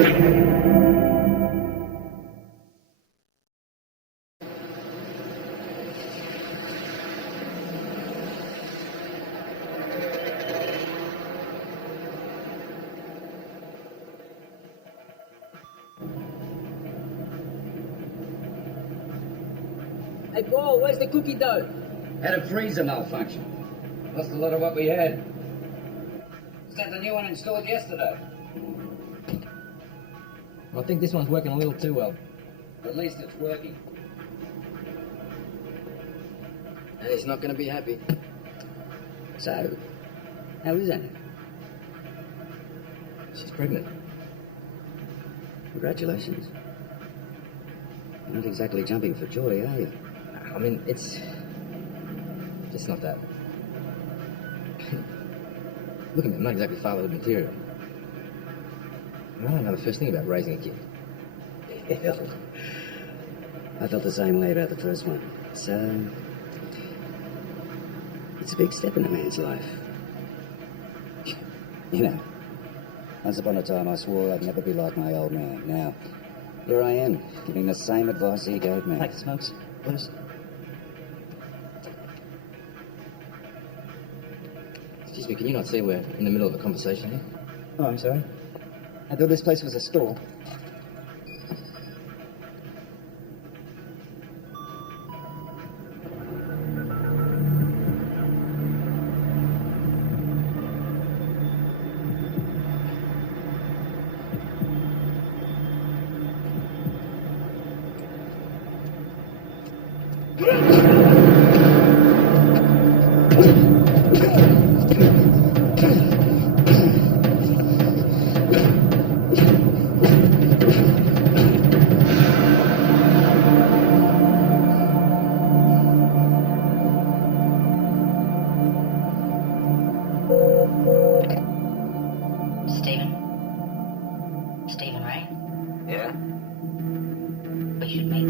Hey, Paul, where's the cookie dough? Had a freezer malfunction. Lost a lot of what we had. Was that the new one installed yesterday? I think this one's working a little too well. At least it's working. And he's not going to be happy. So, how is that? She's pregnant. Congratulations. You're not exactly jumping for joy, are you? I mean, it's not that. Look at me, I'm not exactly fatherhood material. I don't know the first thing about raising a kid. Hell, I felt the same way about the first one. So, it's a big step in a man's life. You know, once upon a time I swore I'd never be like my old man. Now, here I am, giving the same advice he gave me. Take the smokes, please. Excuse me, can you not see we're in the middle of a conversation here? Oh, I'm sorry. I thought this place was a store. Stephen, right? Yeah? We should meet.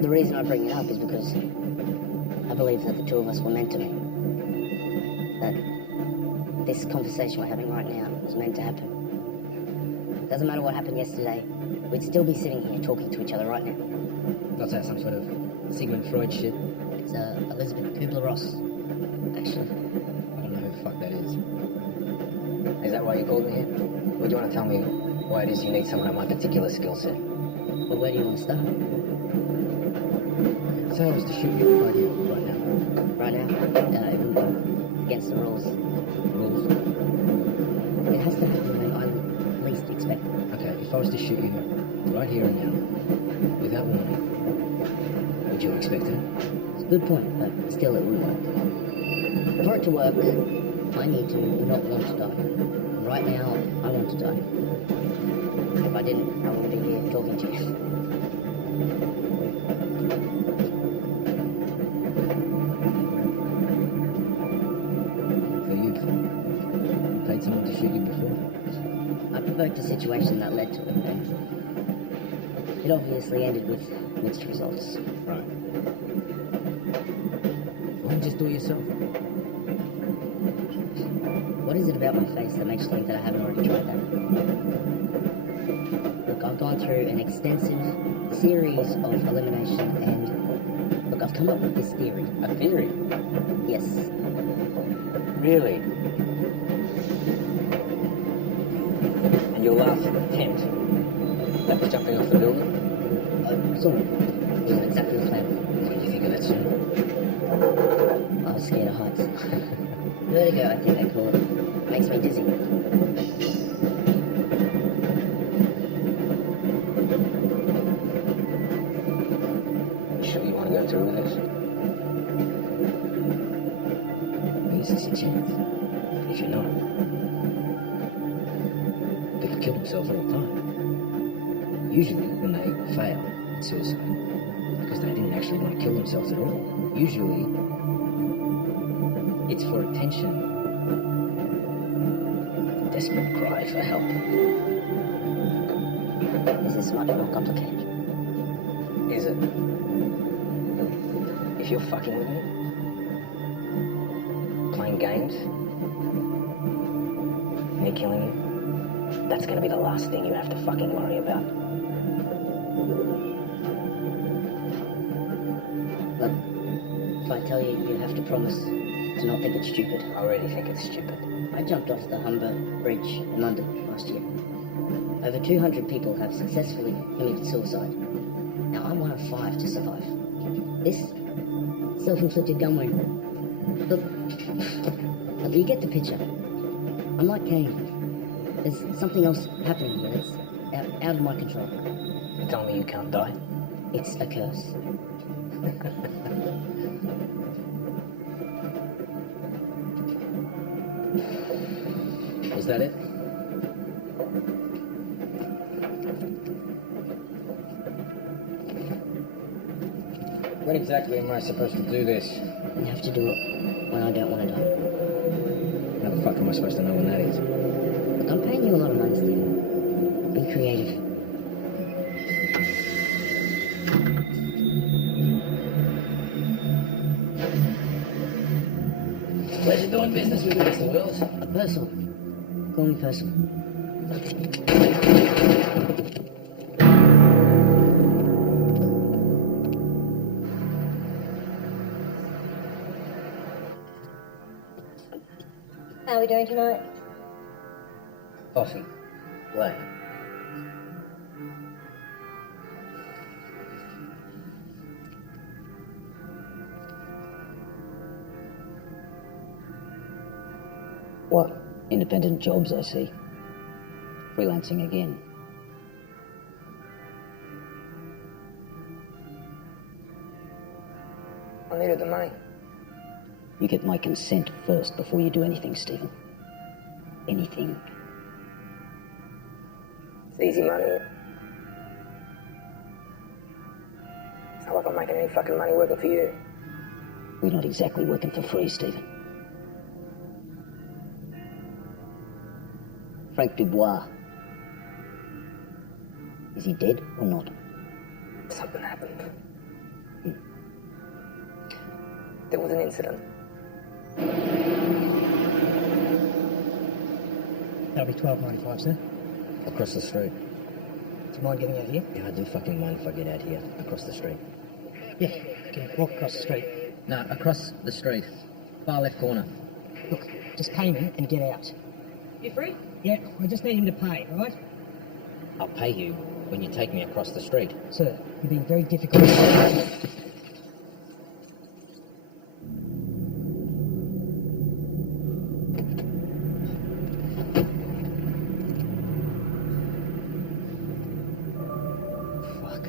The reason I bring it up is because I believe that the two of us were meant to be. That this conversation we're having right now was meant to happen. Doesn't matter what happened yesterday, we'd still be sitting here talking to each other right now. That's that some sort of Sigmund Freud shit. It's Elizabeth Kubler-Ross, actually. I don't know who the fuck that is. Is that why you called me here? Or do you want to tell me why it is you need someone of my particular skill set? Well, where do you want to start? Say I was to shoot you right here, right now. Right now? It wouldn't work. Against the rules. Rules? It has to happen when I least expect it. Okay, if I was to shoot you right here and now, without warning, would you expect it? It's a good point, but still it wouldn't work. For it to work, I need to not want to die. Right now, I want to die. If I didn't, I wouldn't be here talking to you. I provoked a situation that led to it, and it obviously ended with mixed results. Right. Why don't you just do it yourself? What is it about my face that makes you think that I haven't already tried that? Look, I've gone through an extensive series of elimination, and look, I've come up with this theory. A theory? Yes. Really? And your last attempt? That was jumping off the building? Sort of. It was exactly the plan. What did you think of that soon? I was scared of heights. Vertigo, I think they call it. Makes me dizzy. You sure you want to go through with this? This is your chance. If you're not, people kill themselves all the time. Usually when they fail at suicide, because they didn't actually want to kill themselves at all. Usually, it's for attention. A desperate cry for help. This is much more complicated. Is it? If you're fucking with me, playing games, me killing you, that's gonna be the last thing you have to fucking worry about. Look, if I tell you, you have to promise to not think it's stupid. I already think it's stupid. I jumped off the Humber Bridge in London last year. Over 200 people have successfully committed suicide. Now, I'm one of 5 to survive. This self-inflicted gun wound. Look, you get the picture. I'm like Cain. There's something else happening, but it's out of my control. You tell me you can't die? It's a curse. Is that it? When exactly am I supposed to do this? You have to do it when I don't want to die. How the fuck am I supposed to know when that is? Look, I'm paying you a lot of money, Stephen. Be creative. Pleasure doing business with you, Mr. Wills. Percival. Call me Percival. How are we doing tonight? Coffee. Black. What? Independent jobs, I see. Freelancing again. I needed the money. You get my consent first before you do anything, Stephen. Anything. It's easy money. It's not like I'm making any fucking money working for you. We're not exactly working for free, Stephen. Frank Dubois. Is he dead or not? Something happened. There was an incident. That'll be $12.95, sir. Across the street. Do you mind getting out here? Yeah, I do fucking mind if I get out here. Across the street. Yeah, can you walk across the street? No, across the street. Far left corner. Look, just pay me and get out. You free? Yeah, I just need him to pay, all right? I'll pay you when you take me across the street. Sir, you're being very difficult. Fuck.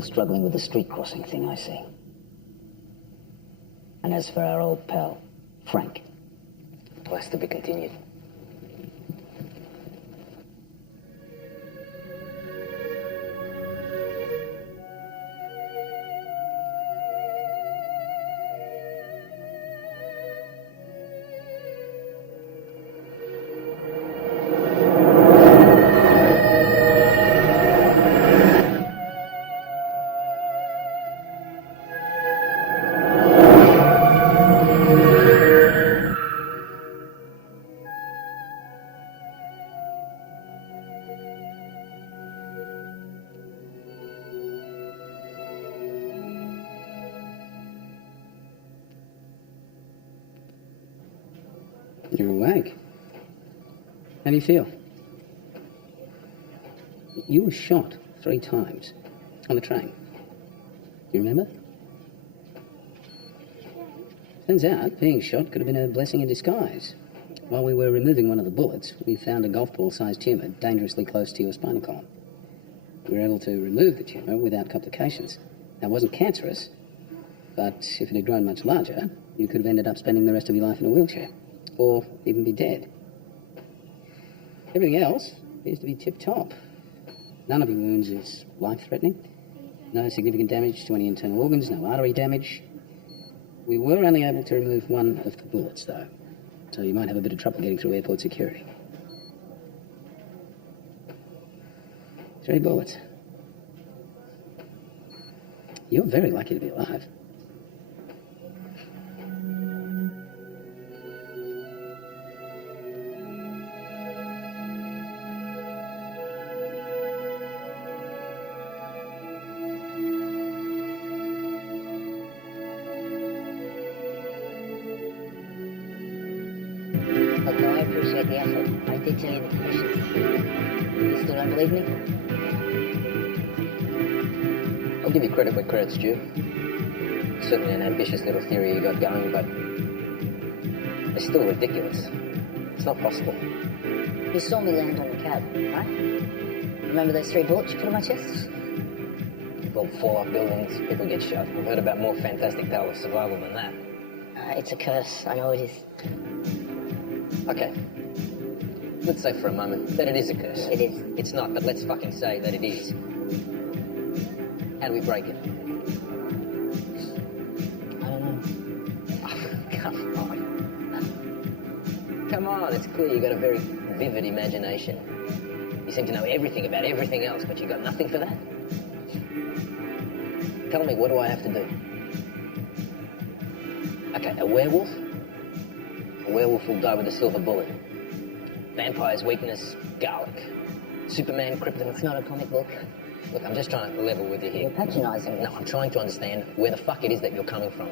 still struggling with the street crossing thing, I see. And as for our old pal, Frank, Well, that's to be continued. You're awake. How do you feel? You were shot 3 times on the train. You remember? Turns out being shot could have been a blessing in disguise. While we were removing one of the bullets, we found a golf ball-sized tumour dangerously close to your spinal column. We were able to remove the tumour without complications. Now, it wasn't cancerous, but if it had grown much larger, you could have ended up spending the rest of your life in a wheelchair, or even be dead. Everything else appears to be tip-top. None of your wounds is life-threatening. No significant damage to any internal organs, no artery damage. We were only able to remove one of the bullets, though, so you might have a bit of trouble getting through airport security. 3 bullets. You're very lucky to be alive. Look, I appreciate the effort. I did tell you the conditions. You still don't believe me? I'll give you credit where credit's due. Certainly an ambitious little theory you got going, but it's still ridiculous. It's not possible. You saw me land on the cab, right? Remember those 3 bullets you put on my chest? People fall off buildings, people get shot. I've heard about more fantastic tale of survival than that. It's a curse. I know it is. Okay. Let's say for a moment that it is a curse. It is. It's not, but let's fucking say that it is. How do we break it? I don't know. Come on. Come on, it's clear you got a very vivid imagination. You seem to know everything about everything else, but you got nothing for that? Tell me, what do I have to do? Okay, a werewolf? A werewolf will die with a silver bullet. Vampire's weakness, garlic. Superman, kryptonite. It's not a comic book. Look, I'm just trying to level with you You're here. patronising. No, I'm trying to understand where the fuck it is that you're coming from.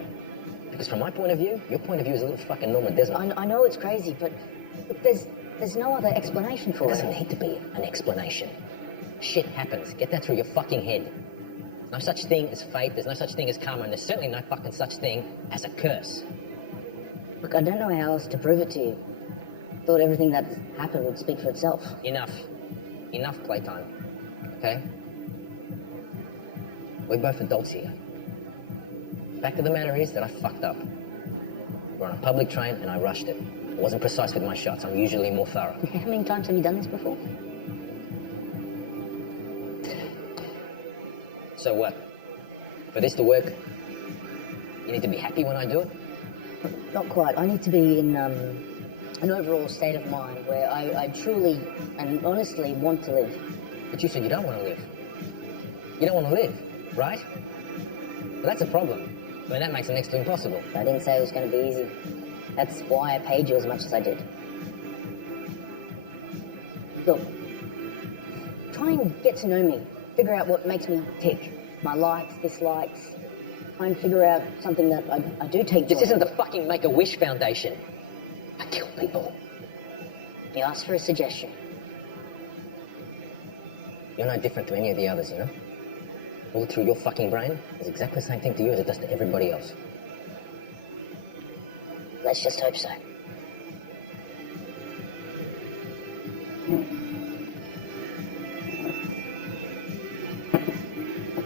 Because from my point of view, your point of view is a little fucking Norma Desmond. I know it's crazy, but look, there's no other explanation for There it. doesn't need to be an explanation. Shit happens. Get that through your fucking head. No such thing as fate, there's no such thing as karma, and there's certainly no fucking such thing as a curse. Look, I don't know how else to prove it to you. Thought everything that's happened would speak for itself. Enough. Enough playtime. Okay? We're both adults here. Fact of the matter is that I fucked up. We're on a public train and I rushed it. I wasn't precise with my shots. I'm usually more thorough. How many times have you done this before? So what? For this to work, you need to be happy when I do it? Not quite. I need to be in an overall state of mind where I truly and honestly want to live. But you said you don't want to live. You don't want to live, right? Well, that's a problem. I mean, that makes it next to impossible. I didn't say it was going to be easy. That's why I paid you as much as I did. Look, try and get to know me. Figure out what makes me tick. My likes, dislikes. Try and figure out something that I do take joy This isn't in. the fucking Make-A-Wish Foundation. I kill people. You asked for a suggestion. You're no different to any of the others, you know? All through your fucking brain is exactly the same thing to you as it does to everybody else. Let's just hope so.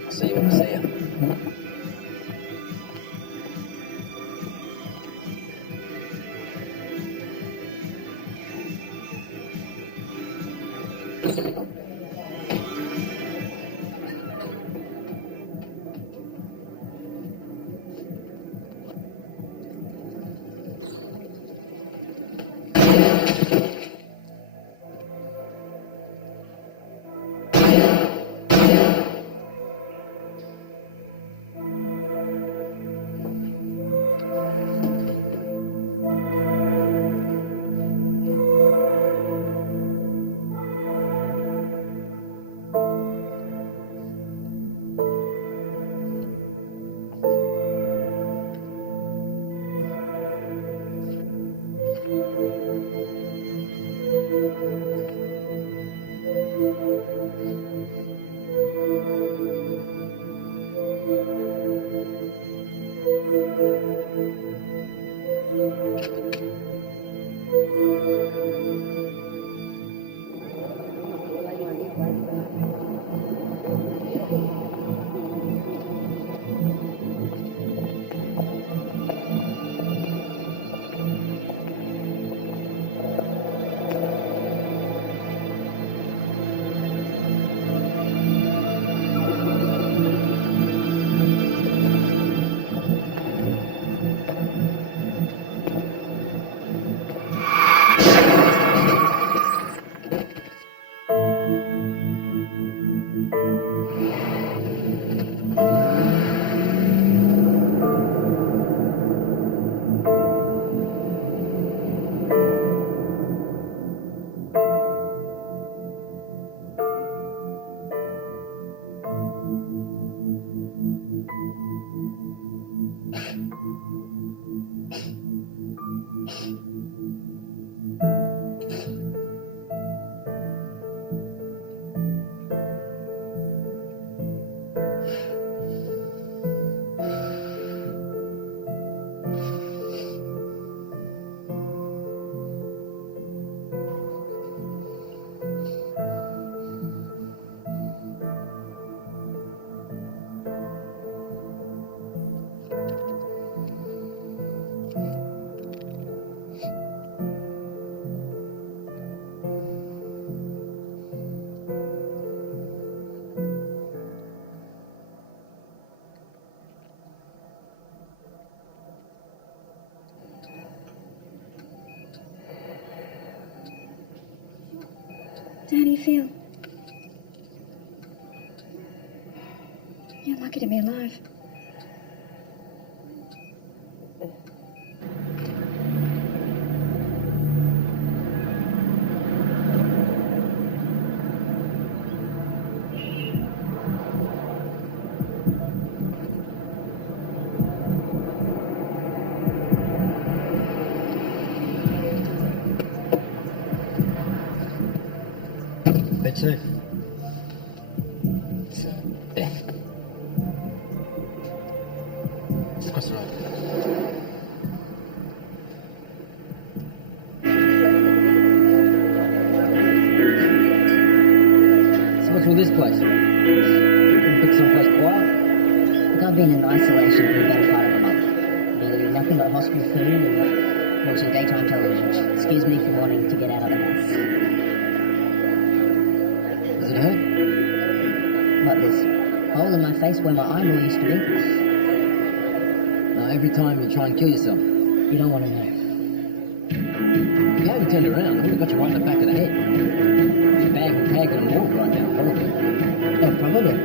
I'll see you in a second. How do you feel? You're lucky to be alive. Bed safe. There. It's across the road. So what's with this place? Pick someplace quiet? Look, I've been in isolation for the better part of a month. Been eating nothing but hospital food and watching daytime television. Excuse me for wanting to get out of the house. Does it hurt? But this hole in my face where my eyeball used to be, Every time you try and kill yourself. you don't want to know. If you hadn't turned around, I would have got you right in the back of the head. Bag and tag and walk right now, probably. Oh, probably.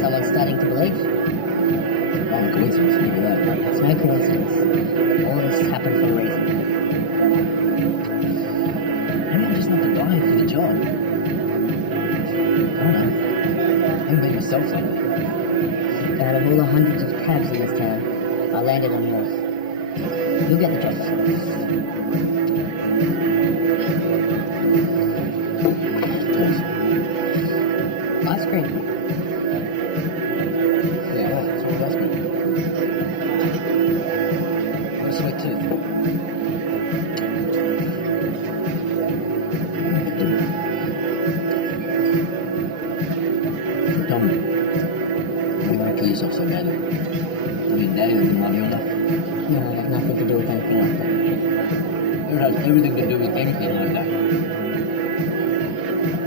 Someone's starting to believe. Oh, coincidence, maybe that. It's no coincidence. All this happened for a reason. Maybe I'm just not the guy for the job. I don't know. I haven't been myself lately. Out of all the hundreds of cabs in this town, I landed on yours. You'll get the job. Ice cream. Yeah, well, it's all ice cream. What a sweet tooth. Tom, you want to kill yourself so badly? I mean, Daddy doesn't love you enough. No, it has nothing to do with anything like that. It has everything to do with anything like that.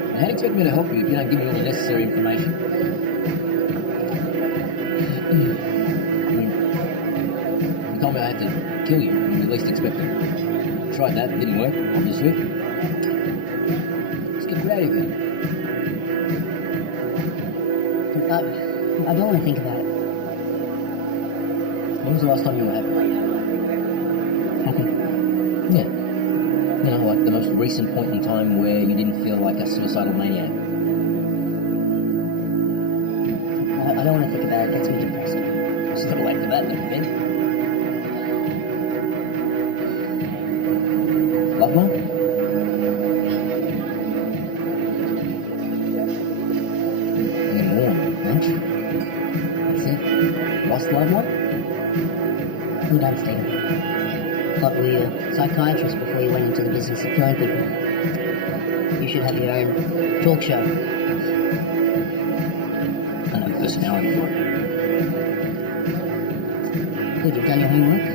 And how do you expect me to help you if you don't give me all the necessary information? I mean, you told me I had to kill you when you least expected it. Tried that, it didn't work, obviously. Let's get out of here. I don't want to think about it. When was the last time you were happy? Happy. Yeah. You know, like the most recent point in time where you didn't feel like a suicidal maniac. I don't want to think about it. It gets me depressed. Just gotta wait for that little bit. Loved one? And then warm, huh? That's it? Lost loved one? Well done, Stephen. Thought we were a psychiatrist before you went into the business of killing people. You should have your own talk show. I know the personality for it. Good, you've done your homework.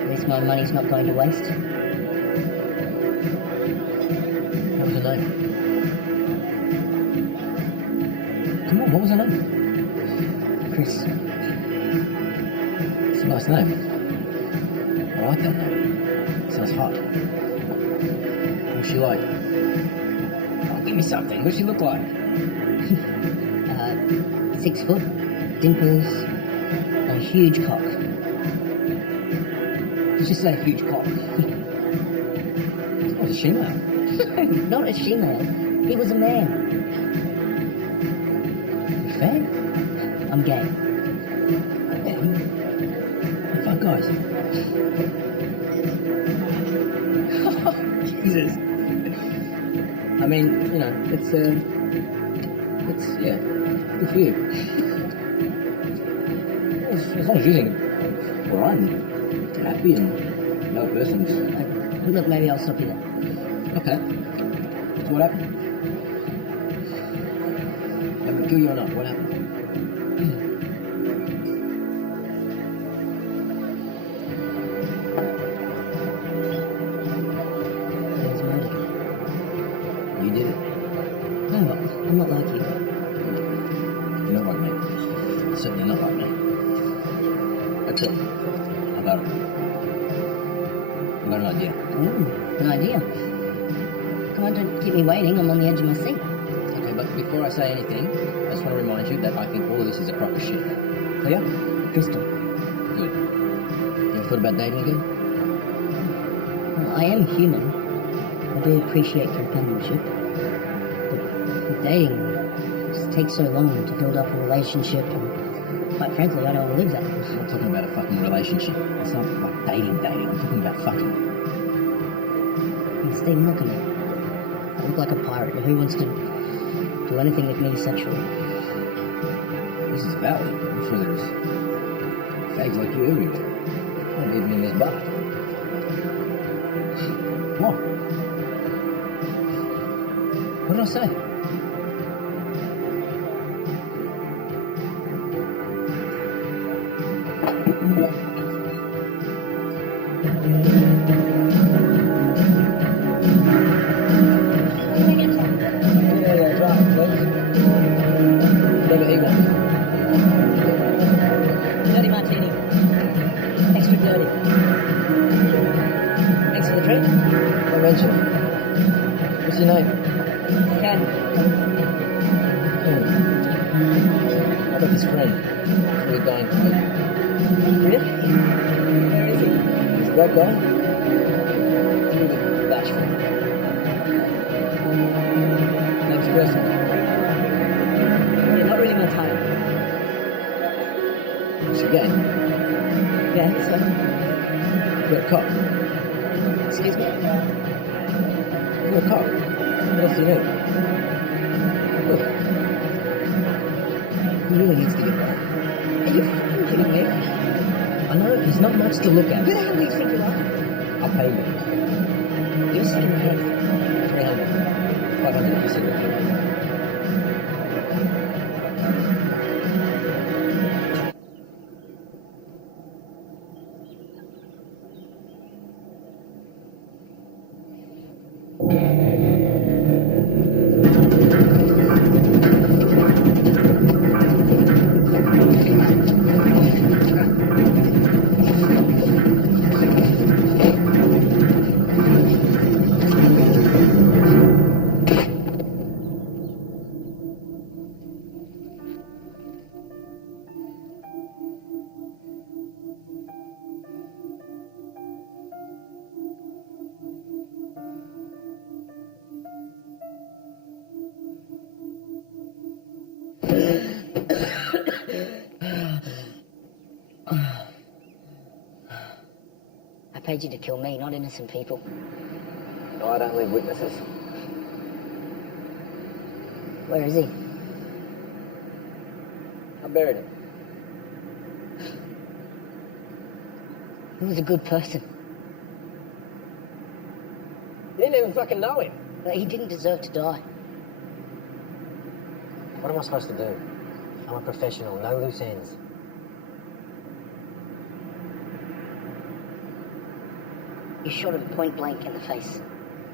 At least my money's not going to waste. What was her name? Come on, what was her name? Chris, It's a nice name. I like that name. Sounds hot. What's she like? Oh, give me something. What's she look like? 6 foot, dimples, and a huge cock. Did she say huge cock? What a she-male. Not a she-male. He was a man. You fag? I'm gay. Yeah, face. Jesus. I mean, you know, it's yeah, good for you. As long as you think it's all right and you're happy and no person's... Look, maybe I'll stop you there. Okay. So what happened? Did we kill you or not? What happened? It was murder. You did it. No, I'm not like you. You're not like me. Certainly not like me. That's it. I got it. I got an idea. Ooh, an idea. Come on, don't keep me waiting. I'm on the edge of my seat. Okay, but before I say anything, I just want to remind you that I think all of this is a crock of shit. Clear? Crystal, Good. You ever thought about dating again? well, I am human. I do appreciate companionship. But dating just takes so long to build up a relationship, and quite frankly, I don't want to live that way. I'm not talking about a fucking relationship. It's not like dating. I'm talking about fucking. And Steve, look at me. I look like a pirate, and who wants to do anything with me sexually? This is valid. I'm sure there's fags like you everywhere. Not even in this bar. What? What did I say? Whatever he wants. Dirty martini. Extra dirty. Thanks for the drink. Don't mention it. What's your name? Ken. I've got this friend. He's really dying to meet. Really? Where is he? Is that guy? He's really bashful. Name's Percival. Yeah, not really my type. What's your game? Yeah, so. You're a cop. Excuse me? You're a cop. What else do you need? Look. He really needs to get back. Are you fucking kidding me? I know, he's not much to look at. Who the hell do you think you are? I'll pay you. You're sick in the head. 300. 500 if you said that. I paid you to kill me, not innocent people. No, I don't leave witnesses. Where is he? I buried him. He was a good person. You didn't even fucking know him. But he didn't deserve to die. What am I supposed to do? I'm a professional, no loose ends. You shot him point blank in the face.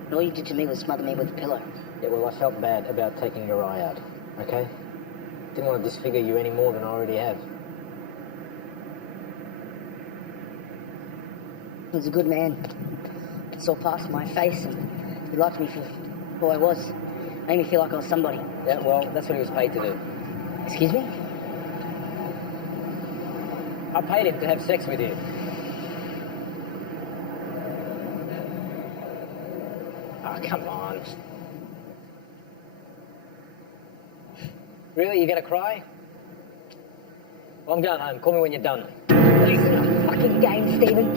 And all you did to me was smother me with a pillow. Yeah, well, I felt bad about taking your eye out, okay? Didn't want to disfigure you any more than I already have. He was a good man. He saw past my face and he liked me for who I was. Made me feel like I was somebody. Yeah, well, that's what he was paid to do. Excuse me? I paid him to have sex with you. Oh, come on. Really? You're gonna cry? Well, I'm going home. Call me when you're done. It's not a fucking game, Stephen.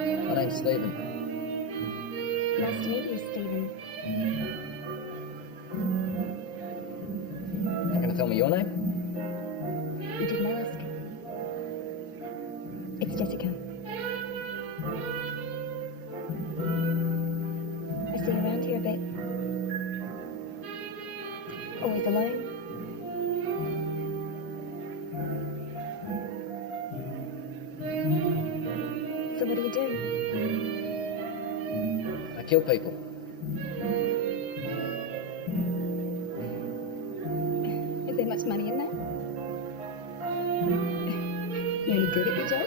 My name's Stephen. Nice to meet you, Stephen. Not gonna tell me your name? You didn't ask. It's Jessica. I see you around here a bit. Always alone. So what do you do? I kill people. Is there much money in that? You any good at your job?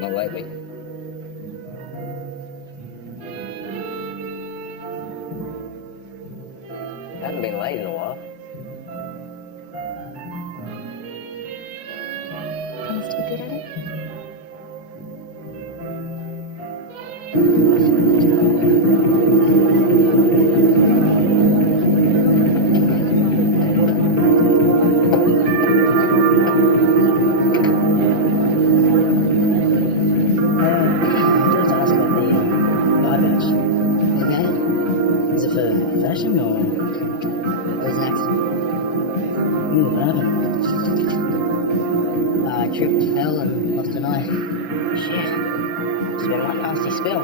Not lately. I haven't been late in a while. Promise to be good at it? Is it for fashion or was it an accident? What happened? I tripped, fell, and lost an eye. Shit. It's been one nasty spill.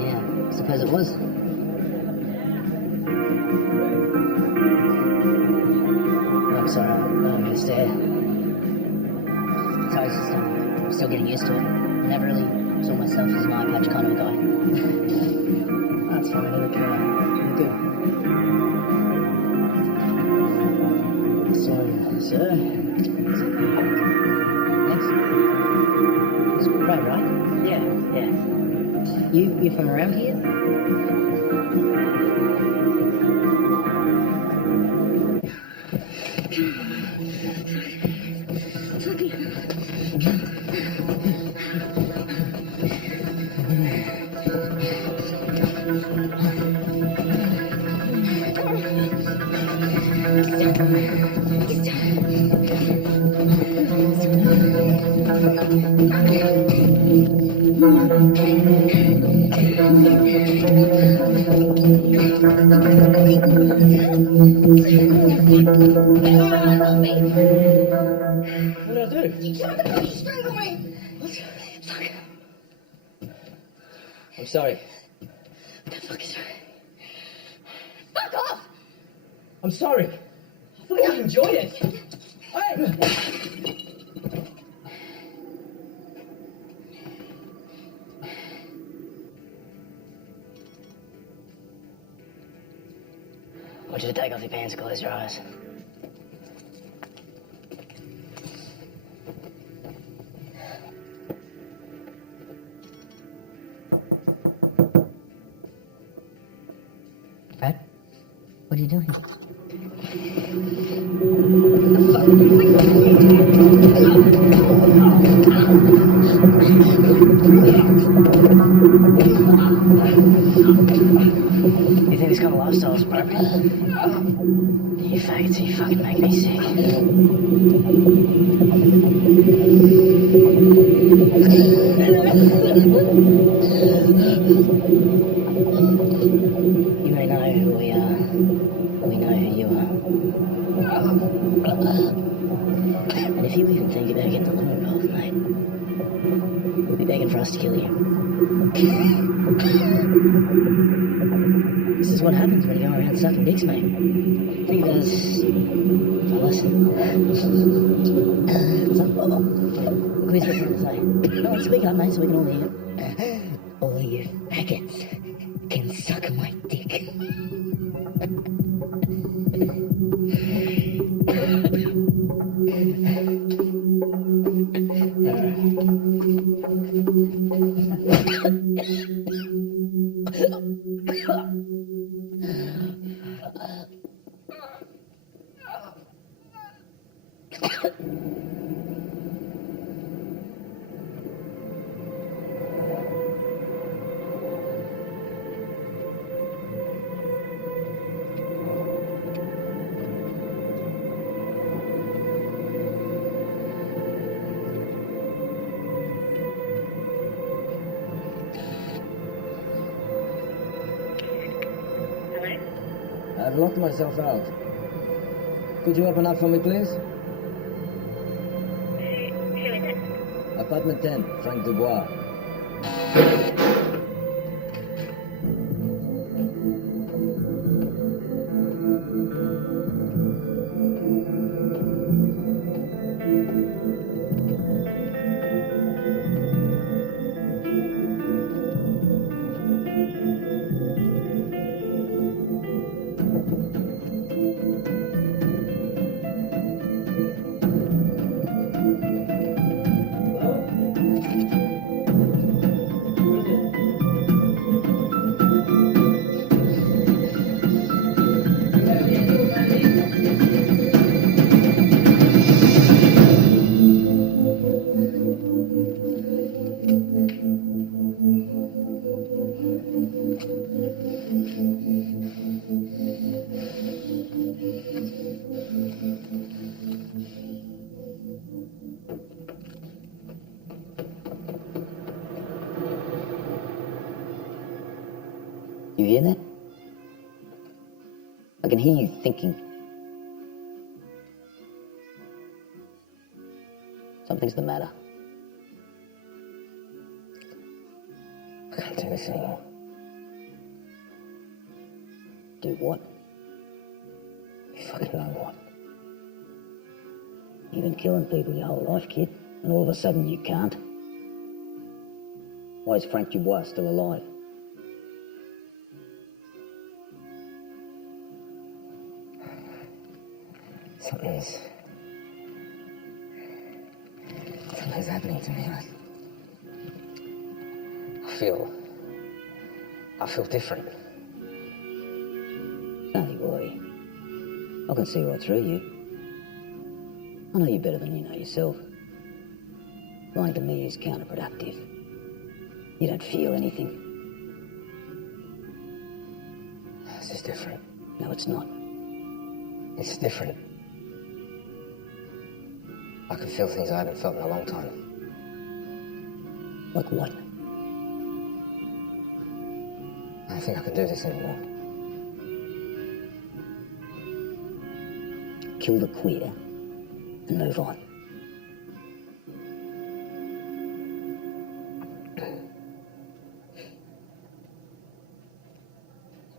Yeah, I suppose it was. I'm sorry, I don't mean to stare. Sorry, it's just, I'm still getting used to it. I never really saw myself as an eye patch kind of a guy. That's fine, I don't care. I'm good. So, sir, next. It's right? Yeah. You from around here? What did I do? I'm sorry. What the fuck is wrong? Fuck off! I'm sorry. I thought you enjoyed it. Hey! I want you to take off your pants and close your eyes. Brad? What are you doing? You think this kind of lifestyle is appropriate? You faggots, you fucking make me sick. think you better get the law involved, mate. We'll be begging for us to kill you. This is what happens when you go around sucking dicks, mate. Think of it as... fellas. Quiz what you want to say. No, speak up, mate, so we can all hear you. All you faggots can suck my dick. I've locked myself out. Could you open up for me, please? Who is it? Apartment 10, Frank Dubois. You hear that? I can hear you thinking. Something's the matter. I can't do this anymore. Do what? You fucking know what. You've been killing people your whole life, kid, and all of a sudden you can't. Why is Frank Dubois still alive? Something's happening to me. I feel different. Don't worry. I can see right through you. I know you better than you know yourself. Lying to me is counterproductive. You don't feel anything. This is different. No, it's not. It's different. I can feel things I haven't felt in a long time. Like what? I don't think I can do this anymore. Kill the queer and move on.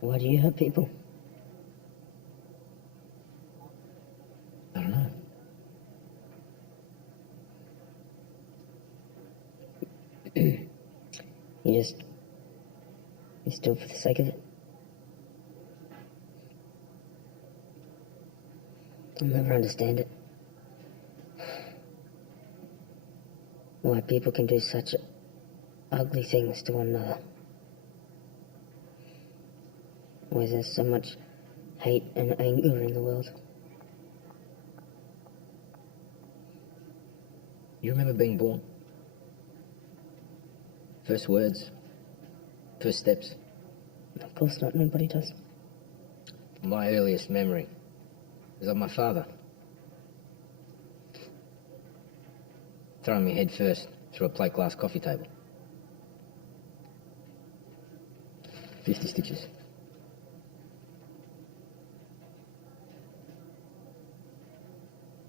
So why do you hurt people? I don't know. You still for the sake of it? I'll never understand it. Why people can do such ugly things to one another. Why is there so much hate and anger in the world? You remember being born? First words, first steps. Of course not, nobody does. My earliest memory is of my father throwing me head first through a plate glass coffee table. 50 stitches.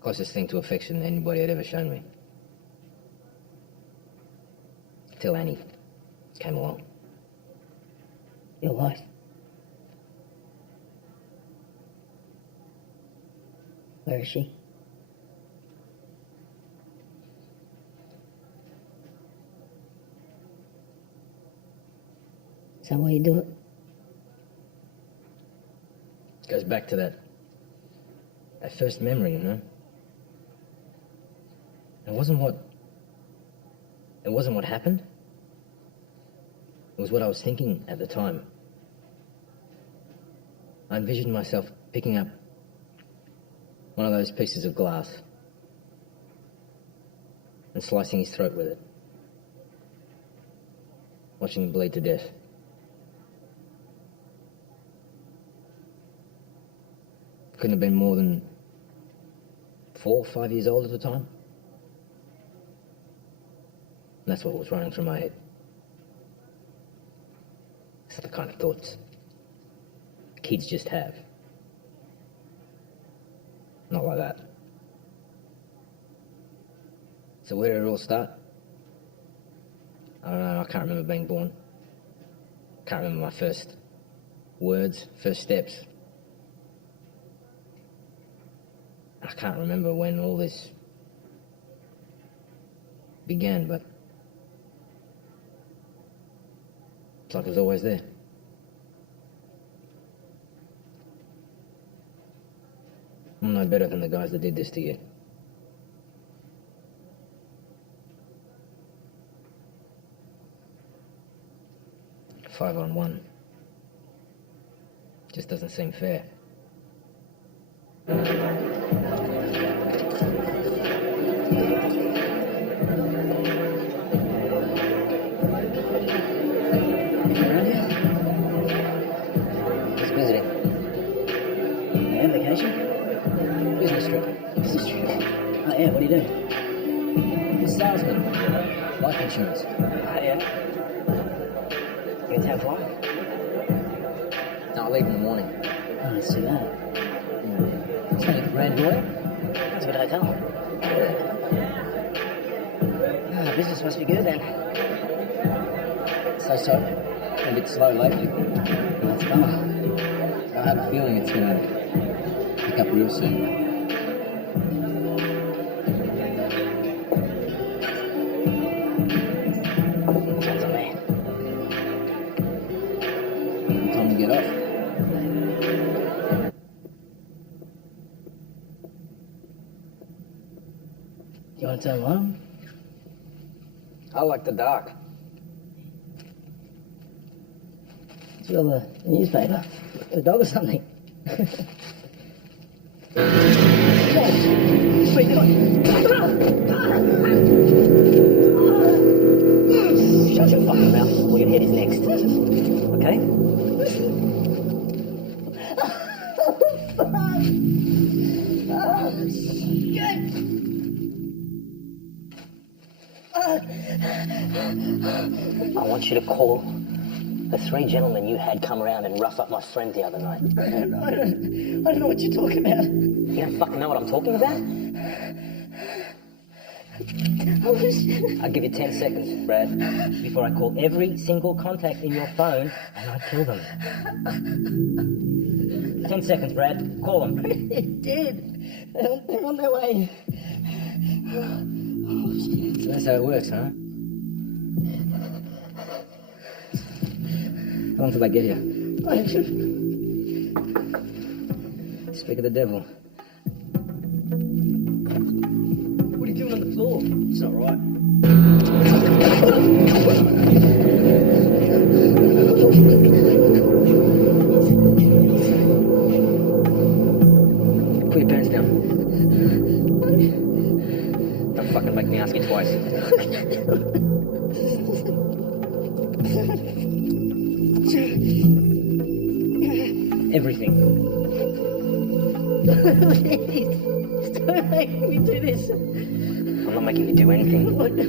closest thing to affection anybody had ever shown me. Till Annie came along. Your wife. Where is she? Is that why you do it? Goes back to that first memory, you know? It wasn't what happened. It was what I was thinking at the time. I envisioned myself picking up one of those pieces of glass and slicing his throat with it, watching him bleed to death. Couldn't have been more than 4 or 5 years old at the time. And that's what was running through my head. These are the kind of thoughts kids just have. Not like that. So where did it all start? I don't know, I can't remember being born. Can't remember my first words, first steps. I can't remember when all this began, but it's like it was always there. I'm no better than the guys that did this to you. Five on one. Just doesn't seem fair. Just visiting. Yeah, vacation? Business trip. Business trip. Oh yeah, what do you do? Salesman. Life insurance. Oh yeah. You in town for long? No, I leave in the morning. Oh, let's do that. Stay at the Grand Royal. That's a good hotel. Ah, business must be good then. So. A bit slow lately. That's bummer. I have a feeling it's going to pick up real soon. Sounds on me. Time to get off. You want to turn alarm? I like the dark. It's got the newspaper. A dog or something. Shut your fucking mouth or your head is next. Okay? I want you to call the 3 gentlemen you had come around and rough up my friend the other night. I don't know what you're talking about. You don't fucking know what I'm talking about? I'll give you 10 seconds, Brad, before I call every single contact in your phone and I kill them. 10 seconds, Brad. Call them. It did. They're on their way. So that's how it works, huh? How long till they get here? Speak of the devil. What are you doing on the floor? It's not right. Put your pants down. Don't fucking make me ask you twice. Everything. Please, don't make me do this. I'm not making you do anything. Oh, no.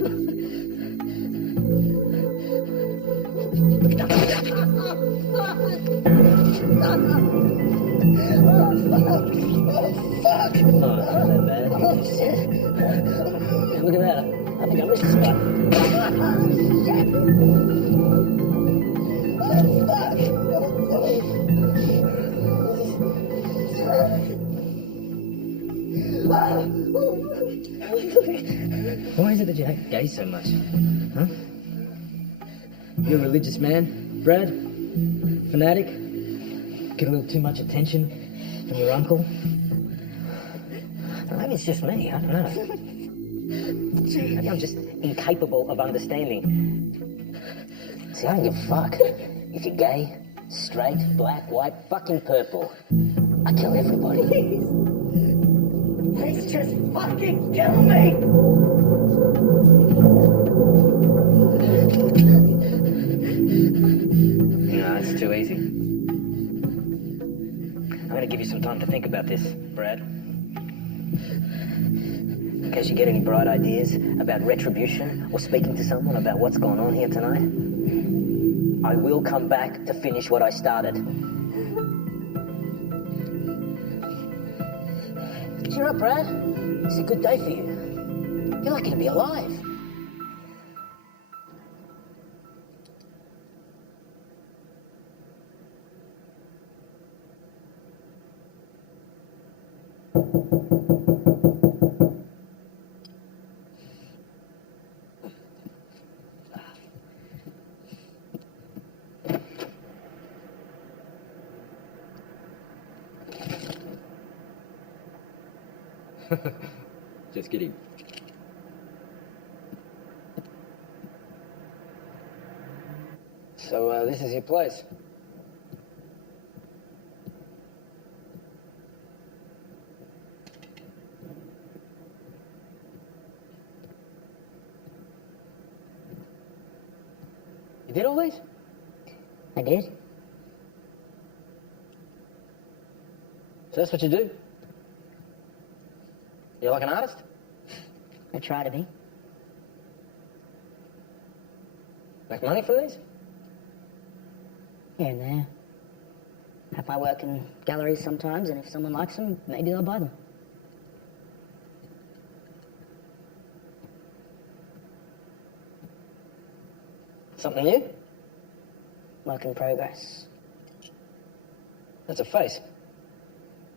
Oh, fuck. Oh, fuck. Oh, it's not that bad. Oh, shit. Look at that. I think I missed a spot. Why is it that you hate gays so much? Huh? You're a religious man, Brad? Fanatic? Get a little too much attention from your uncle? Maybe it's just me, I don't know. Maybe I'm just incapable of understanding. See, I don't give a fuck if you're gay, straight, black, white, fucking purple. I kill everybody. Please just fucking kill me! No, it's too easy. I'm gonna give you some time to think about this, Brad. In case you get any bright ideas about retribution or speaking to someone about what's going on here tonight, I will come back to finish what I started. Cheer up, Brad. It's a good day for you. You're lucky to be alive. Just kidding. So, this is your place. You did all these? I did. So that's what you do? You're like an artist? I try to be. Make money from these? Here and there. Have my work in galleries sometimes, and if someone likes them, maybe I'll buy them. Something new? Work in progress. That's a face.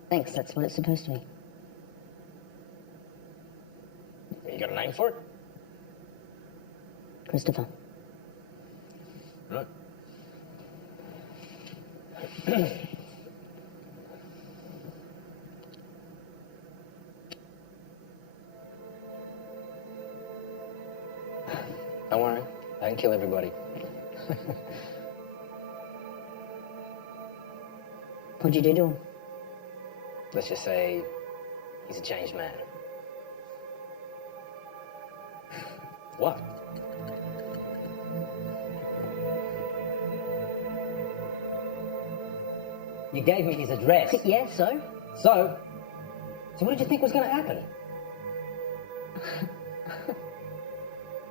Thanks, that's what it's supposed to be. You got a name for it? Christopher. Right. Don't worry, I can kill everybody. What'd you do to him? Let's just say he's a changed man. What? You gave me his address. Yeah, so? So what did you think was going to happen?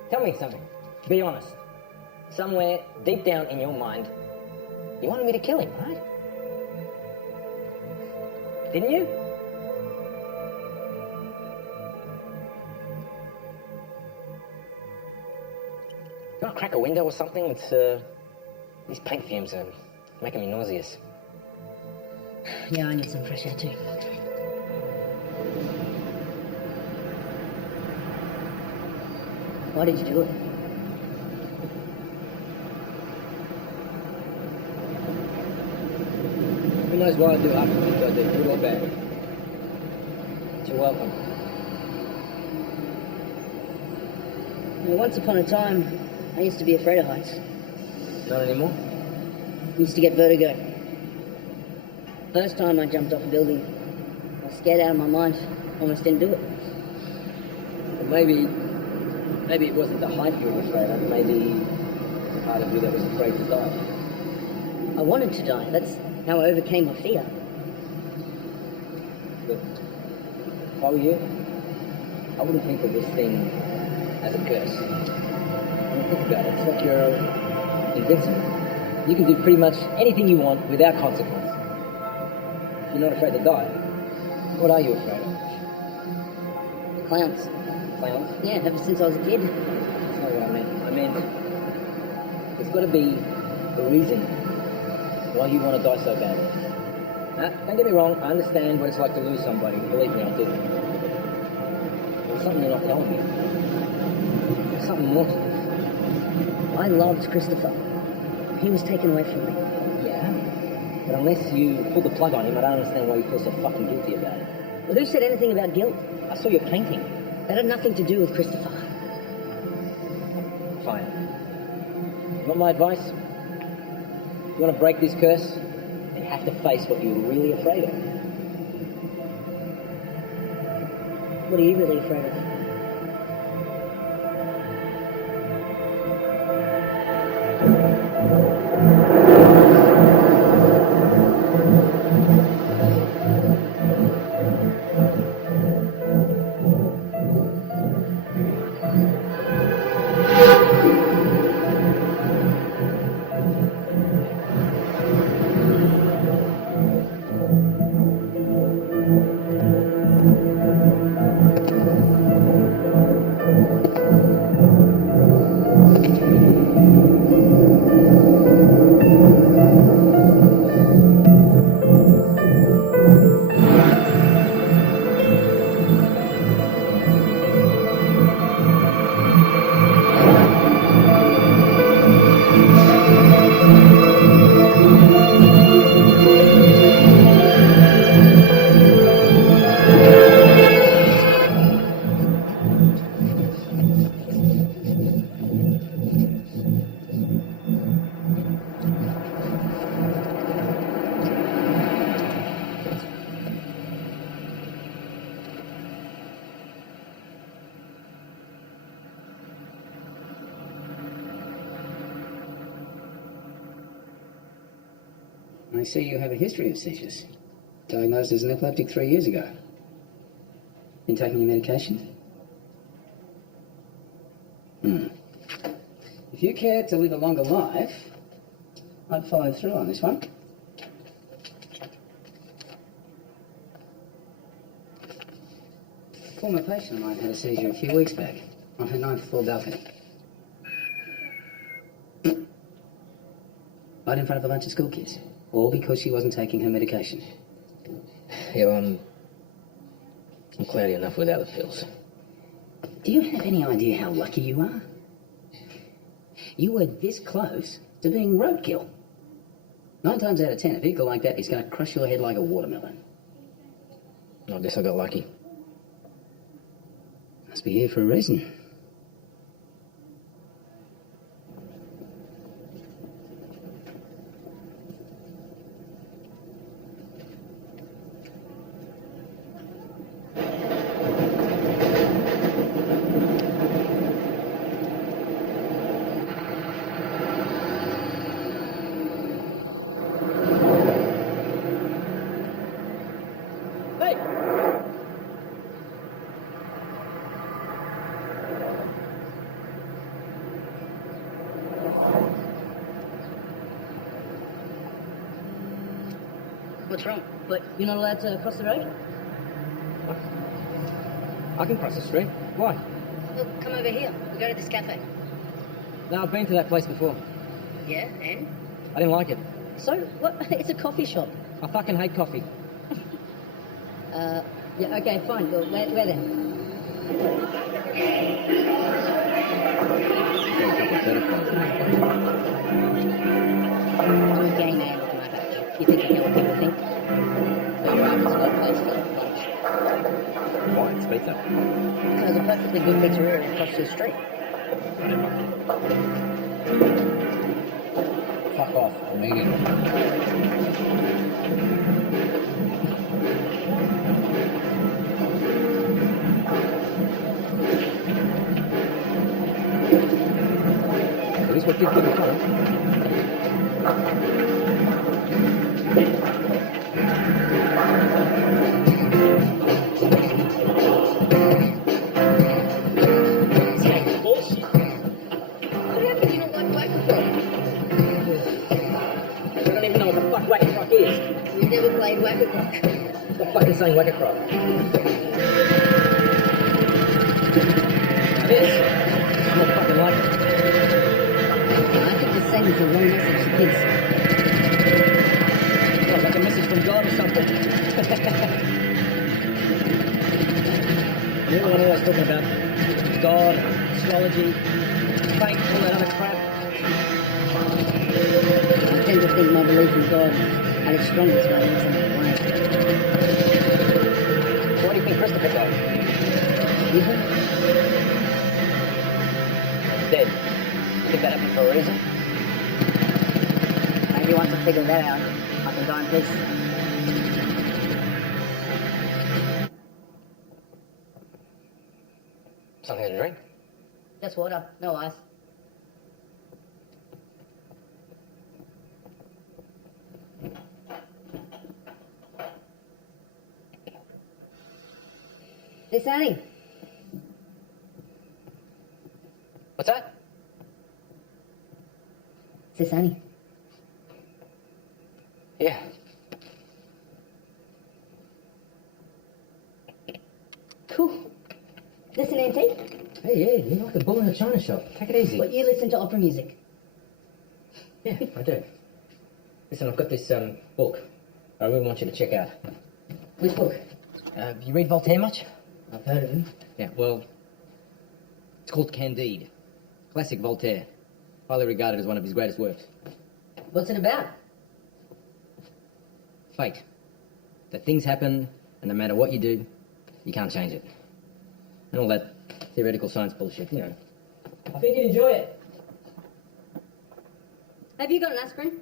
Tell me something. Be honest. Somewhere deep down in your mind, you wanted me to kill him, right? Didn't you? You want to crack a window or something? It's, these paint fumes are making me nauseous. Yeah, I need some fresh air too. Why did you do it? Who knows why I do half the things I do, good or bad? You're welcome. Well, once upon a time, I used to be afraid of heights. Not anymore? I used to get vertigo. First time I jumped off a building, I was scared out of my mind. Almost didn't do it. Well, maybe it wasn't the height you were afraid of. Maybe it's a part of you that was afraid to die. I wanted to die. That's how I overcame my fear. But if I were you, I wouldn't think of this thing as a curse. I mean, think about it. It's like you're invincible. You can do pretty much anything you want without consequence. If you're not afraid to die, what are you afraid of? Clowns. Clowns? Yeah, ever since I was a kid. That's not what I meant. I meant there's got to be a reason why you want to die so badly. Now, don't get me wrong, I understand what it's like to lose somebody. Believe me, I do. There's something you're not telling me. There's something more to this. I loved Christopher. He was taken away from me. Yeah? But unless you pull the plug on him, I don't understand why you feel so fucking guilty about it. But who said anything about guilt? I saw your painting. That had nothing to do with Christopher. Fine. You want my advice? You want to break this curse? You have to face what you're really afraid of. What are you really afraid of? I see you have a history of seizures. Diagnosed as an epileptic 3 years ago. Been taking your medication? If you care to live a longer life, I'd follow through on this one. A former patient of mine had a seizure a few weeks back on her 9th floor balcony. Right in front of a bunch of school kids. All because she wasn't taking her medication. Yeah, I'm cloudy enough without the pills. Do you have any idea how lucky you are? You were this close to being roadkill. 9 times out of 10, a vehicle like that is going to crush your head like a watermelon. I guess I got lucky. Must be here for a reason. What's wrong? But you're not allowed to cross the road? I can cross the street. Why? Look, come over here. We'll go to this cafe. No, I've been to that place before. Yeah, and? I didn't like it. So, what? It's a coffee shop. I fucking hate coffee. Yeah, okay, fine. Well, where then? I'm a gay man looking my back. You think you know what people think? Your partner's got a place for lunch. Why? It's pizza. So there's a perfectly good pizzeria across the street. Fuck off. Immediately. At least what gives people fun. Bullshit. What happened? You don't like black rock? I don't even know what the fuck Whack Rock is. You never played whack rock. What the fuck is saying Whack Rock? This, I'm not fucking like it. I think this sends the wrong message to kids. Feels like a message from God or something. Everyone always talking about God, astrology, fate, all that other crap. I tend to think my belief in God at its strongest when I'm in some way. Why do you think Christopher died? Excuse me? Dead. You think that happened for a reason? Maybe once I figure that out, I can die in peace. Something to drink? Just water, no ice. This Annie. What's that? Is this Annie? Yeah. Cool. This an antique? Hey, yeah, you're like a bull in a china shop. Take it easy. But you listen to opera music. Yeah, I do. Listen, I've got this book I really want you to check out. Which book? You read Voltaire much? I've heard of him. Yeah, well, it's called Candide. Classic Voltaire. Highly regarded as one of his greatest works. What's it about? Fate. That things happen, and no matter what you do, you can't change it. And all that theoretical science bullshit, you know. I think you'd enjoy it. Have you got an aspirin?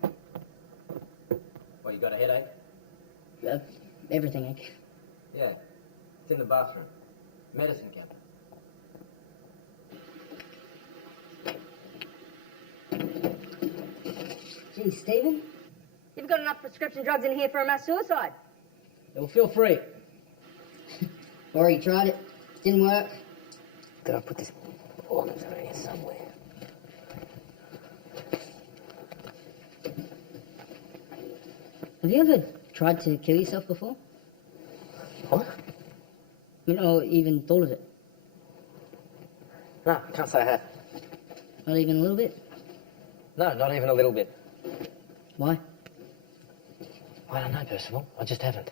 Well, you got a headache? Everything, eh? Yeah. It's in the bathroom. Medicine cabinet. Gee, Stephen, you've got enough prescription drugs in here for a mass suicide. Well, feel free. Already tried it. Didn't work. Did I put this organs around here somewhere? Have you ever tried to kill yourself before? What? I mean, or even thought of it? No, I can't say I have. Not even a little bit? No, not even a little bit. Why? I don't know, Percival. I just haven't.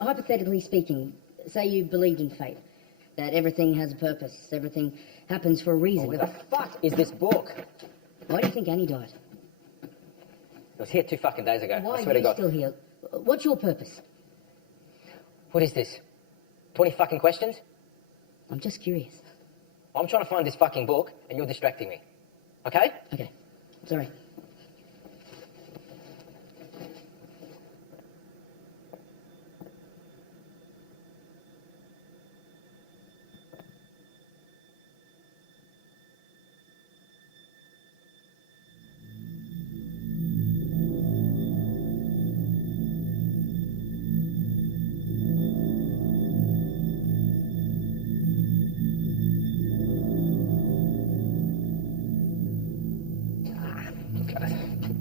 Hypothetically speaking, say you believed in fate, that everything has a purpose, everything happens for a reason. Where the fuck is this book? Why do you think Annie died? It was here 2 fucking days ago. Why I are swear to you God. still here? What's your purpose? What is this? 20 fucking questions? I'm just curious. I'm trying to find this fucking book, and you're distracting me. Okay? Okay, sorry.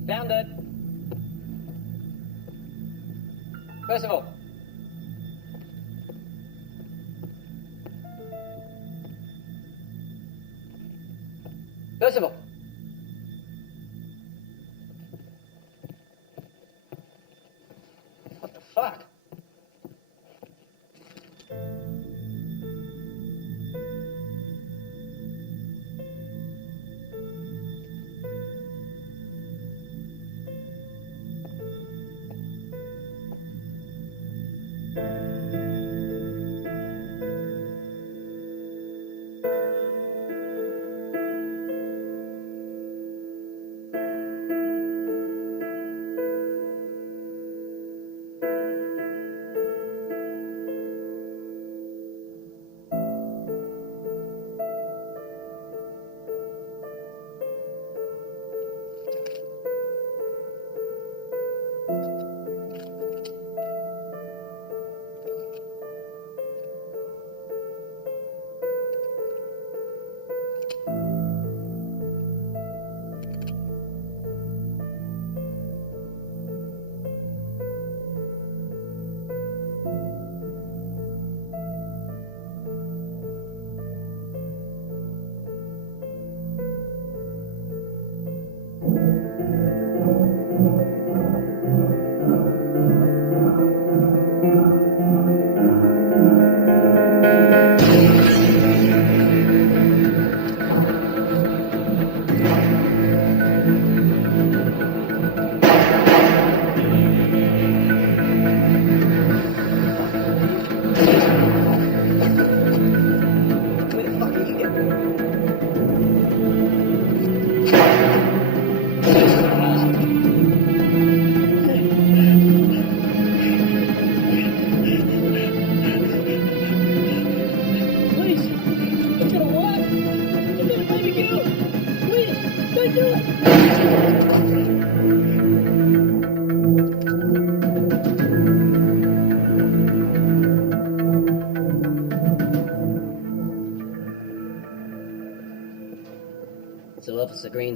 Found it. Percival. Percival. What the fuck?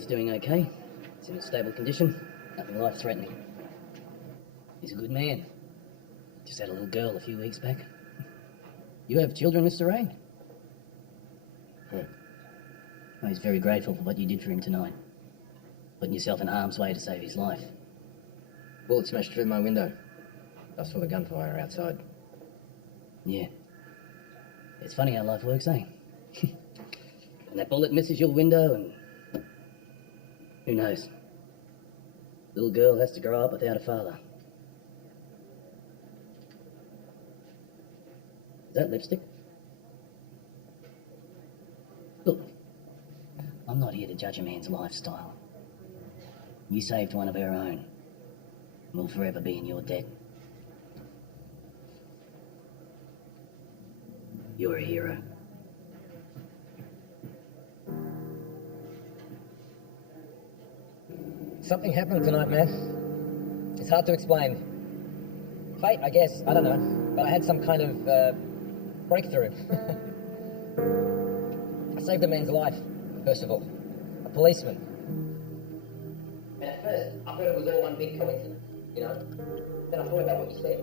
doing okay. It's in a stable condition. Nothing life-threatening. He's a good man. Just had a little girl a few weeks back. You have children, Mr. Ray? Huh. Oh, he's very grateful for what you did for him tonight. Putting yourself in harm's way to save his life. Bullet smashed through my window. I saw the gunfire outside. Yeah. It's funny how life works, eh? And that bullet misses your window and... who knows? Little girl has to grow up without a father. Is that lipstick? Look, I'm not here to judge a man's lifestyle. You saved one of our own. We'll forever be in your debt. You're a hero. Something happened tonight, man. It's hard to explain. Fate, I guess. I don't know. But I had some kind of breakthrough. I saved a man's life, Percival. A policeman. And at first, I thought it was all one big coincidence, you know? Then I thought about what you said.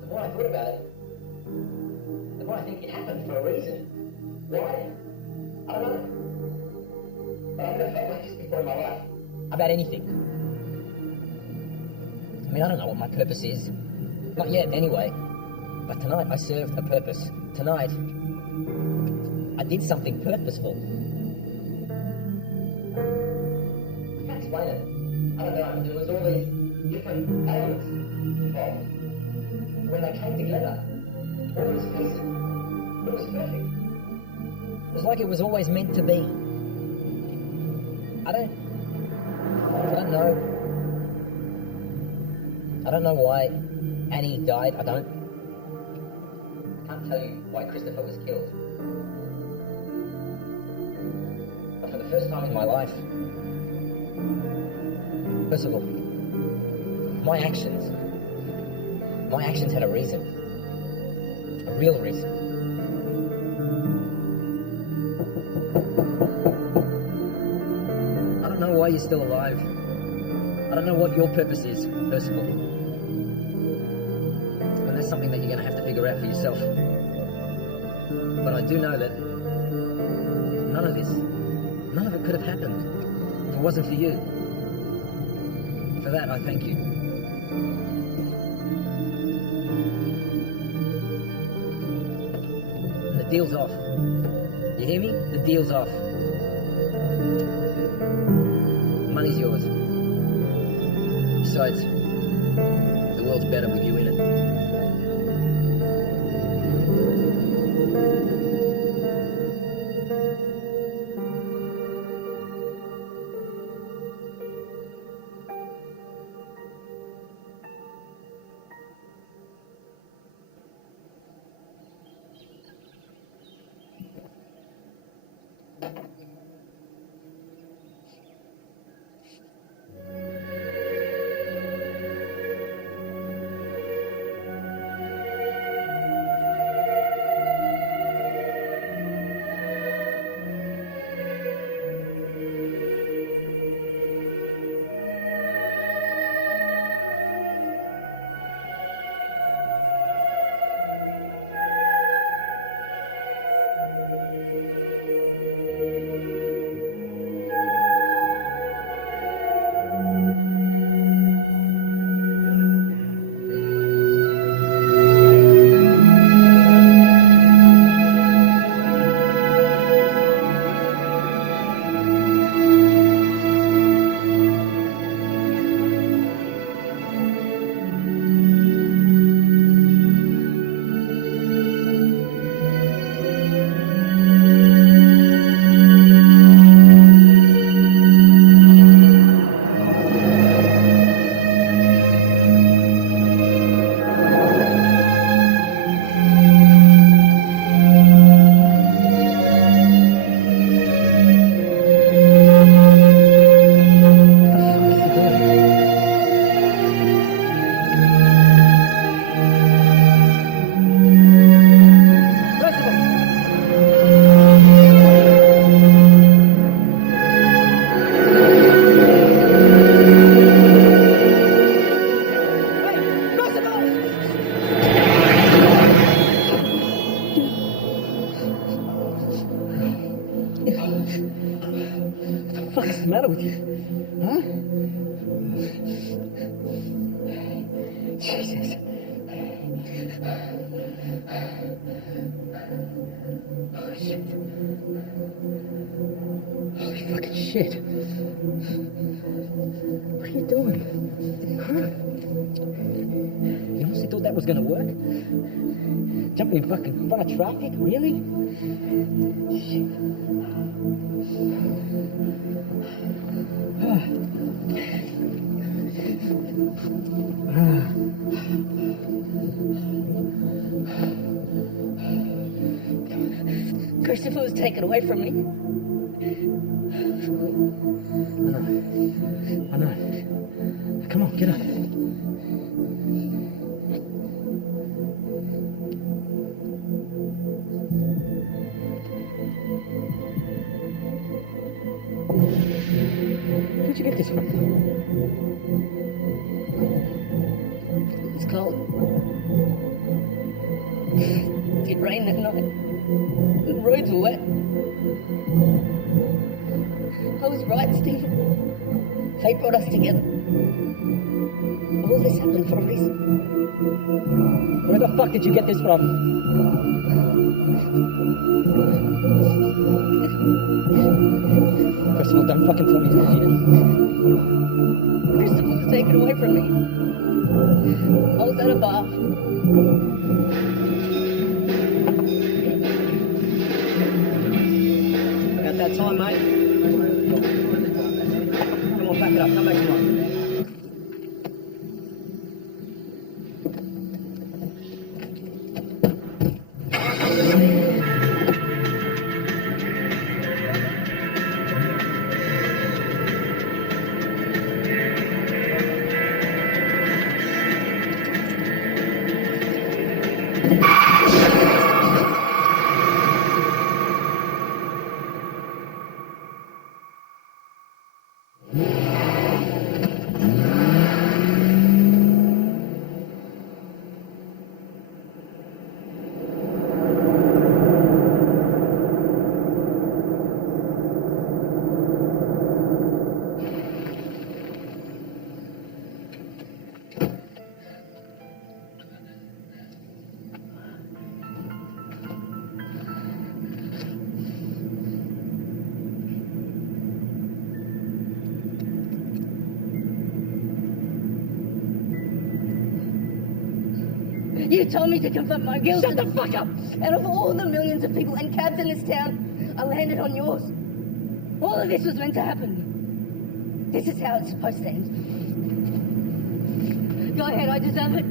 The more I thought about it, the more I think it happened for a reason. Why? I don't know. But I've never felt like this before in my life. About anything. I mean, I don't know what my purpose is. Not yet, anyway. But tonight, I served a purpose. Tonight, I did something purposeful. I can't explain it. I don't know. There was all these different elements involved. When they came together, all these pieces, it was perfect. It was like it was always meant to be. I don't know. I don't know why Annie died. I can't tell you why Christopher was killed. But for the first time in my life, Percival, my actions had a reason. A real reason. I don't know why you're still alive. I don't know what your purpose is, Percival. And that's something that you're going to have to figure out for yourself. But I do know that none of it could have happened if it wasn't for you. For that, I thank you. And the deal's off. You hear me? The deal's off. Money's yours. Besides, the world's better with you in it. Jesus. Oh, shit. Holy fucking shit. What are you doing? Huh? You honestly thought that was gonna work? Jumping in fucking front of traffic? Really? Shit. Percival was taken away from me. I know. Come on, get up. Where'd you get this from? It's cold. It rained that night. The roads were wet. I was right, Stephen. Fate brought us together. All this happened for a reason. Where the fuck did you get this from? Percival, don't fucking tell me you're defeated. Percival was taken away from me. I was at a bar. About that time, mate. Come on, back it up. Come back tomorrow. You told me to confront my guilt. Shut the fuck up! Out of all the millions of people and cabs in this town, I landed on yours. All of this was meant to happen. This is how it's supposed to end. Go ahead, I deserve it.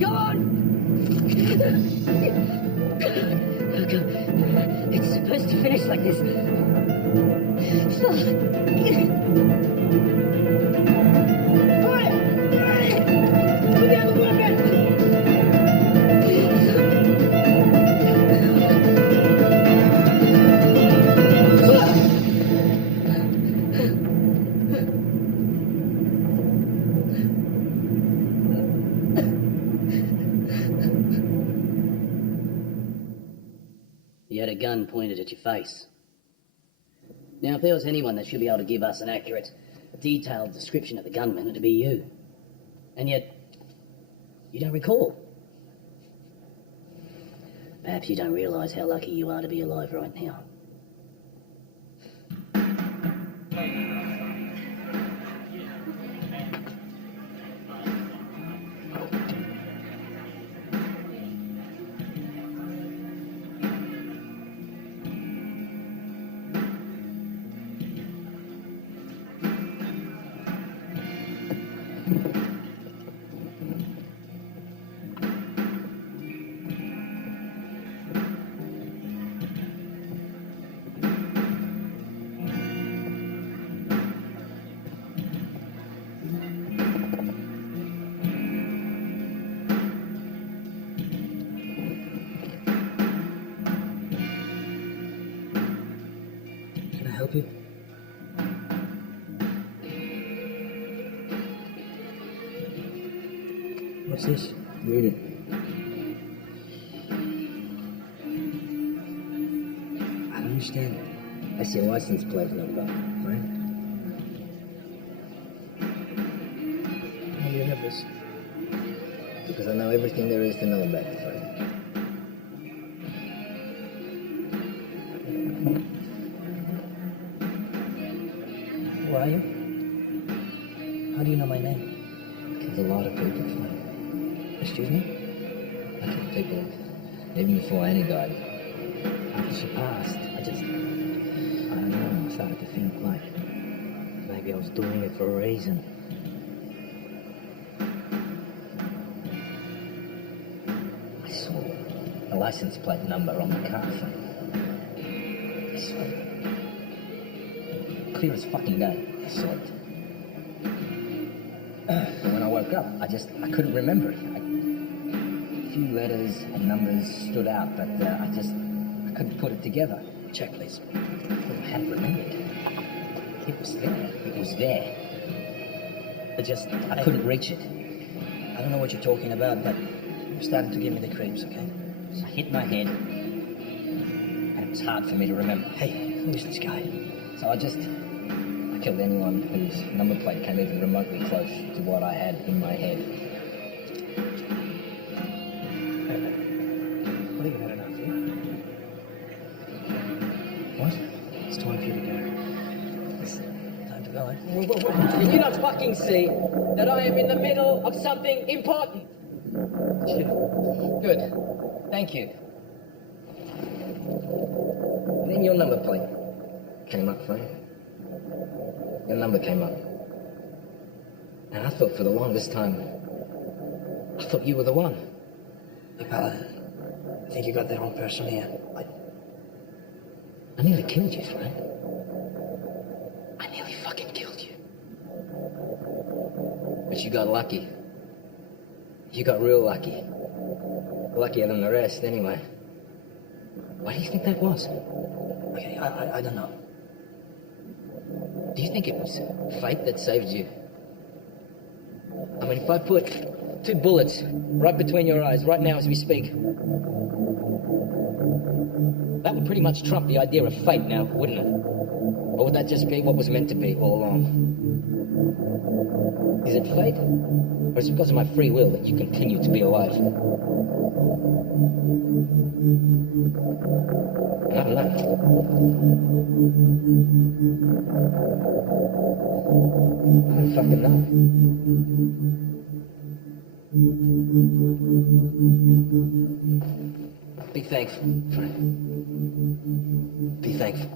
Go on! It's supposed to finish like this. You had a gun pointed at your face. Now, if there was anyone that should be able to give us an accurate, detailed description of the gunman, it'd be you. And yet, you don't recall. Perhaps you don't realise how lucky you are to be alive right now. Can I help you? What's this? Read it. I don't understand. I What's your license plate number, right? How do you have this? Because I know everything there is to know about you, Frank. Who are you? How do you know my name? I killed a lot of people, Frank. Excuse me? I killed people even before Annie died. After she passed, I don't know, I started to think like maybe I was doing it for a reason. I saw a license plate number on the car, Frank. I saw it. Clear as fucking day, I saw it. And when I woke up, I couldn't remember it. A few letters and numbers stood out, but I couldn't put it together. Check, please. I hadn't remembered. It was there. It was there. I couldn't reach it. I don't know what you're talking about, but you're starting to give me the creeps, okay? So I hit my head, and it was hard for me to remember. Hey, who is this guy? So I killed anyone whose number plate came even remotely close to what I had in my head. I think you've had enough, yeah? What? It's time for you to go. It's time to go, eh? Can you not fucking see that I am in the middle of something important? Good. Thank you. And then your number plate came up, Frank. Your number came up. And I thought for the longest time, I thought you were the one. Hey, pal, I think you got the wrong person here. I nearly killed you, Frank. I nearly fucking killed you. But you got lucky. You got real lucky. Luckier than the rest, anyway. Why do you think that was? Okay, I don't know. Do you think it was fate that saved you? I mean, if I put 2 bullets right between your eyes, right now as we speak, that would pretty much trump the idea of fate now, wouldn't it? Or would that just be what was meant to be all along? Is it fate? Or is it because of my free will that you continue to be alive? I don't know. I don't fucking know. Be thankful, Frank. Be thankful.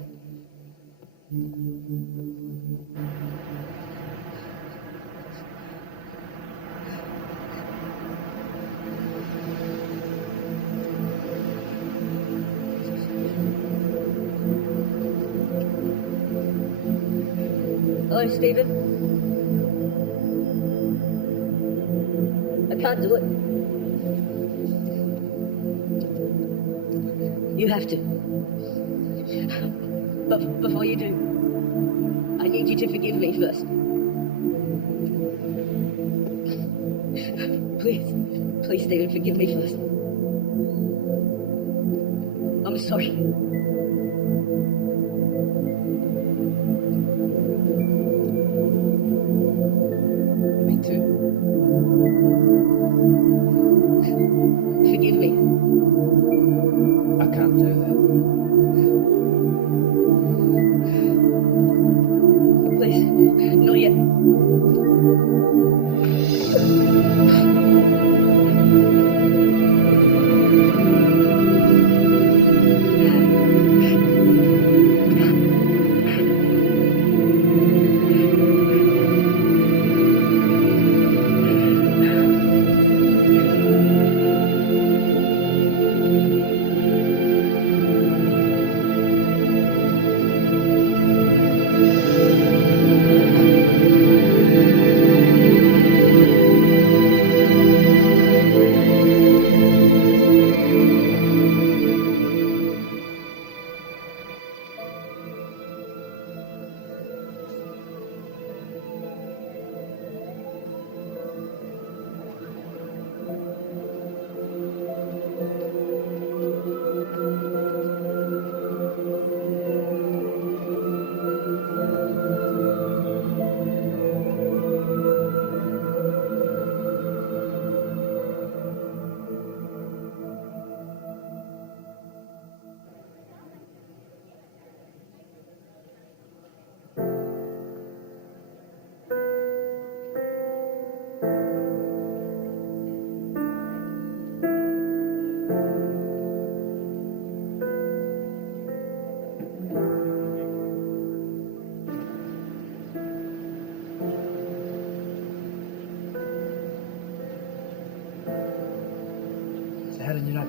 Hello, Stephen. I can't do it. You have to. But before you do, I need you to forgive me first. Please, Stephen, forgive me first. I'm sorry. Me too. Forgive me. I can't do that. Please, not yet.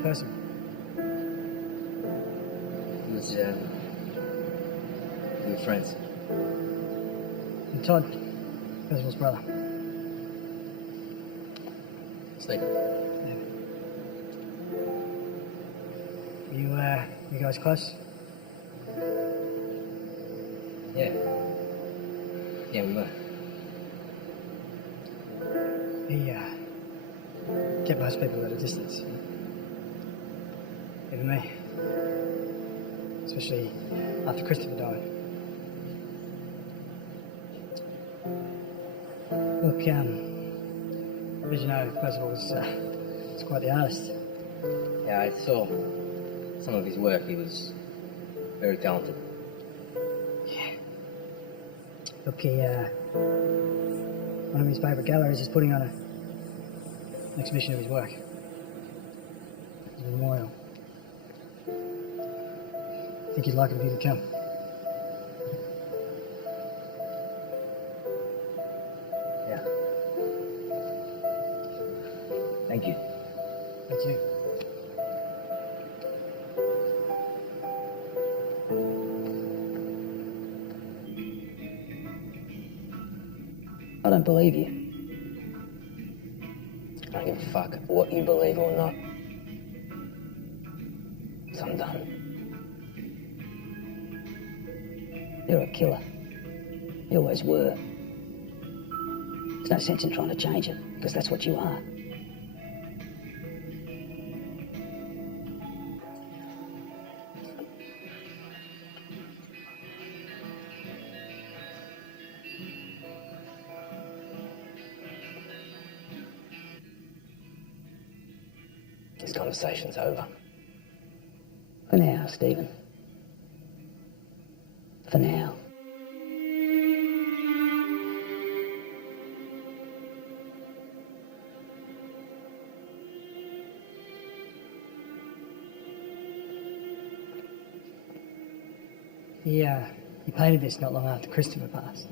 Percival? It was, we were friends. And Todd, Percival's brother. Steve. You guys close? Yeah. Yeah, we were. He kept most people at a distance. Even me. Especially after Christopher died. Look, as you know, Percival was quite the artist. Yeah, I saw some of his work. He was very talented. Look, one of his favourite galleries is putting on an exhibition of his work. As a memorial. I think he'd like it if you could come. Yeah. Thank you. Thank you. I don't believe you. I don't give a fuck what you believe or not. So I'm done. You're a killer. You always were. There's no sense in trying to change it, because that's what you are. This conversation's over. For now, Stephen. For now. He painted this not long after Christopher passed.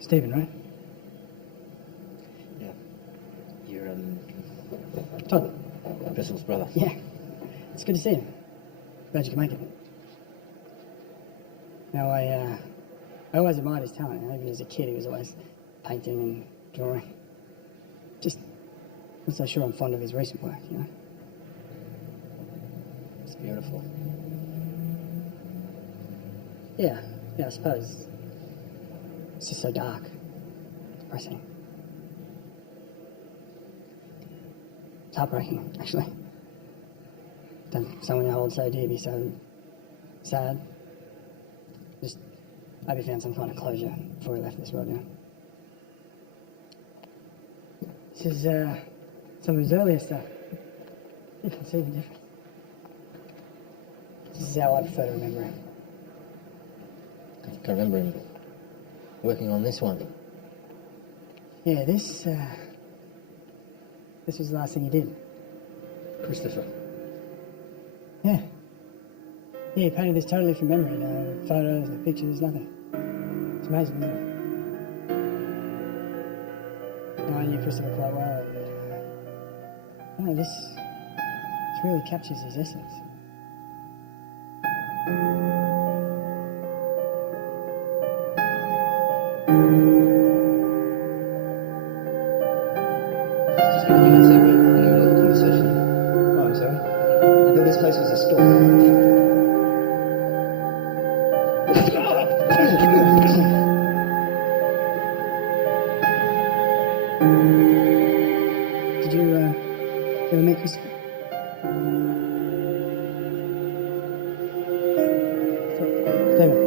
Stephen, right? Yeah. You're, Todd. Percival's brother. Yeah. It's good to see you. Glad you can make it. Now, I always admired his talent. Even as a kid, he was always painting and drawing. Just not so sure I'm fond of his recent work, you know? It's beautiful. Yeah, I suppose. It's just so dark. Depressing. It's heartbreaking, actually. That someone you hold so dear be so sad. Just maybe found some kind of closure before he left this world, yeah. This is some of his earlier stuff. You can see the difference. This is how I prefer to remember him. I think I remember him working on this one. Yeah, this was the last thing he did. Christopher. Yeah. Yeah, he painted this totally from memory. No photos, no pictures, nothing. It's amazing, isn't it? I knew Christopher quite well, but this really captures his essence. Just giving you a secret in the middle of the conversation. Oh, I'm sorry. I thought this place was a store. Did you ever meet Christopher? David.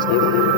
Stay with me.